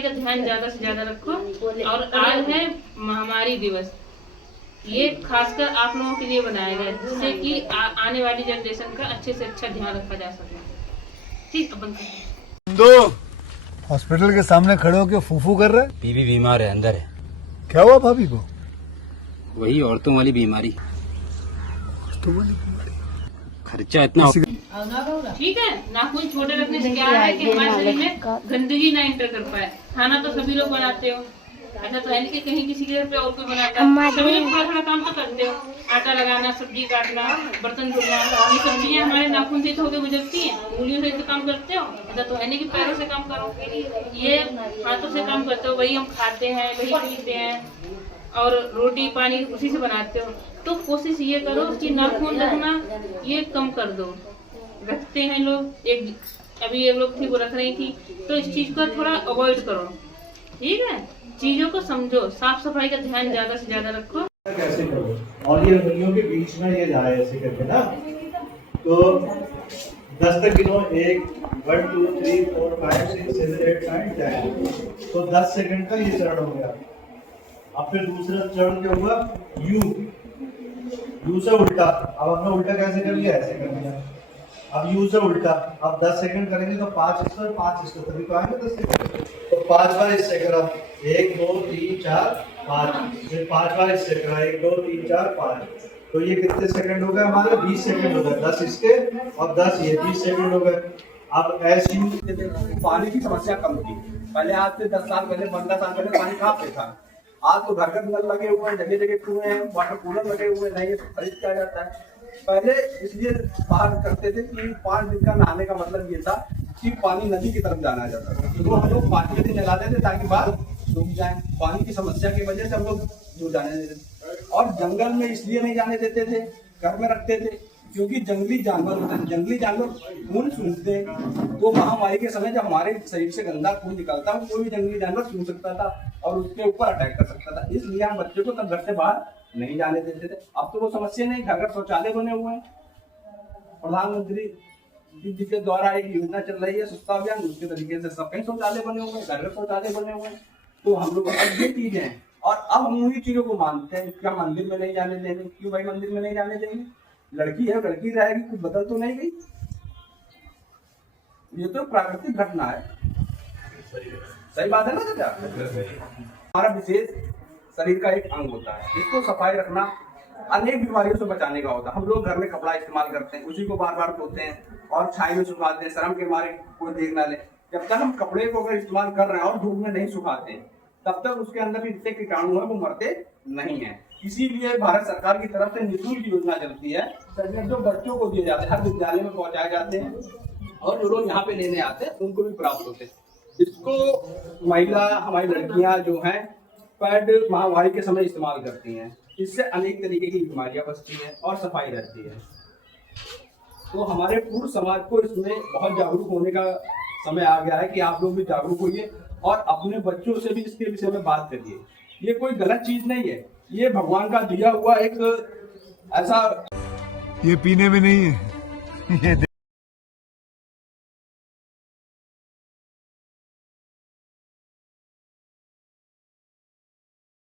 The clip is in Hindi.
का ध्यान ज्यादा से ज्यादा रखो। और आज है महामारी दिवस, ये खासकर आप लोगों के लिए बनाया गया है जिससे कि आने वाली जनरेशन का अच्छे से अच्छा ध्यान रखा जा सके। ठीक, अपन दो हॉस्पिटल के सामने खड़े होकर फूफू कर रहे। बीबी बीमार है, अंदर है। क्या हुआ भाभी को? वही औरतों वाली बीमारी। औरतों वाली बीमारी? खर्चा इतना ठीक है। नाखून छोटे रखने से क्या है कि हमारे शरीर में गंदगी ना इंटर कर पाए। खाना तो सभी लोग बनाते हो, ऐसा तो है नहीं कि कहीं किसी के घर पे और कोई बनाता है। सभी लोग थोड़ा थोड़ा काम तो करते हो, आटा लगाना, सब्जी काटना, बर्तन धुलना, ये सब चीजें हमारे नाखून से तो होकर गुजरती हैं। उंगलियों से तो काम करते हो, ऐसा तो है नहीं कि पैरों से काम करो, ये हाथों से काम करते हो। वही हम खाते हैं, वही पीते हैं और रोटी पानी उसी से बनाते हो। तो कोशिश ये करो कि नाखून रखना ये कम कर दो। रखते हैं लोग, अभी एक लोग थी वो रख रही थी, तो इस चीज को थोड़ा अवॉइड करो। ठीक है, चीजों को समझो, साफ सफाई का ध्यान ज्यादा से ज्यादा रखो। कैसे करो और ये उंगलियों के बीच में ये जाए ऐसे करके ना, तो 10 तक गिनो। 1 2 3 4 5 6 7 8 9 10। तो 10 सेकंड का ये चरण हो गया। अब फिर दूसरा चरण क्या हुआ? यू से उल्टा। अब हमने उल्टा कैसे कर लिया? ऐसे कर लिया। अब यू से उल्टा। अब 10 सेकंड करेंगे तो 5 इस पर 5 इस पर, तभी तो आएंगे 10 सेकंड। तो 5 बार इससे करा, 1 2 3 4 5, फिर 5 बार इससे करा, 1 2 3 4 5। तो ये कितने सेकंड हो गए हमारे? 20 सेकंड हो गए। 10 इसके और 10 ये, 20 सेकंड हो गए। अब ऐसे पानी की समस्या कम थी पहले। आज से 10 साल पहले, 15 साल पहले पानी कहाँ पे था? आज तो घर घर नल लगे हुए हैं, जगह जगह कुएं हैं, वाटर कूलर लगे हुए हैं, नहीं खरीद किया जाता है। पहले इसलिए बाहर करते थे कि 5 दिन का नहाने का मतलब ये था कि पानी नदी की तरफ जाना जाता था। तो हम लोग 5वें दिन जलाते थे ताकि बाहर सूख जाए। पानी की समस्या की वजह से हम लोग दूर जाने देते थे। और जंगल में इसलिए नहीं जाने देते थे, घर में रखते थे, क्योंकि जंगली जानवर होते हैं। जंगली जानवर खून सूंघते, तो महामारी के समय जब हमारे शरीर से गंदा खून निकलता है, कोई भी जंगली जानवर सूंघ सकता था और उसके ऊपर अटैक कर सकता था। इसलिए हम बच्चों को तब घर से बाहर नहीं जाने देते थे। अब तो वो समस्या नहीं, घर घर शौचालय बने हुए हैं। प्रधानमंत्री जी के द्वारा एक योजना चल रही है स्वच्छता अभियान, उसके तरीके से सब कहीं शौचालय बने हुए हैं, घर घर शौचालय बने हुए हैं। तो हम लोग अब ये चीजें हैं और अब हम उन्हीं चीजों को मानते हैं। क्या मंदिर में नहीं जाने देंगे? क्यों भाई मंदिर में नहीं जाने देंगे? लड़की है, लड़की रहेगी, कुछ बदल तो नहीं गई। ये तो प्राकृतिक घटना है। सही बात है ना चाचा? हमारा विशेष शरीर का एक अंग होता है, इसको सफाई रखना अनेक बीमारियों से बचाने का होता है। हम लोग घर में कपड़ा इस्तेमाल करते हैं, उसी को बार बार धोते हैं और छाई में सुखाते हैं, शर्म के मारे कोई देख ना ले। जब तक हम कपड़े को अगर इस्तेमाल कर रहे हैं और धूप में नहीं सुखाते, तब तक उसके अंदर भी जितने कीटाणु है वो मरते नहीं है। इसीलिए भारत सरकार की तरफ से निःशुल्क योजना चलती है, जो बच्चों को दिए जाते हैं, हर विद्यालय में पहुंचाए जाते हैं और जो लोग यहाँ पे लेने आते हैं उनको भी प्राप्त होते हैं। इसको महिला, हमारी लड़कियां जो हैं पैड महामारी के समय इस्तेमाल करती हैं। इससे अनेक तरीके की बीमारियां बचती हैं और सफाई रहती है। तो हमारे पूर्ण समाज को इसमें बहुत जागरूक होने का समय आ गया है कि आप लोग भी जागरूक होइए और अपने बच्चों से भी इसके विषय में बात करिए। ये कोई गलत चीज नहीं है, ये भगवान का दिया हुआ एक ऐसा, ये पीने में नहीं है ये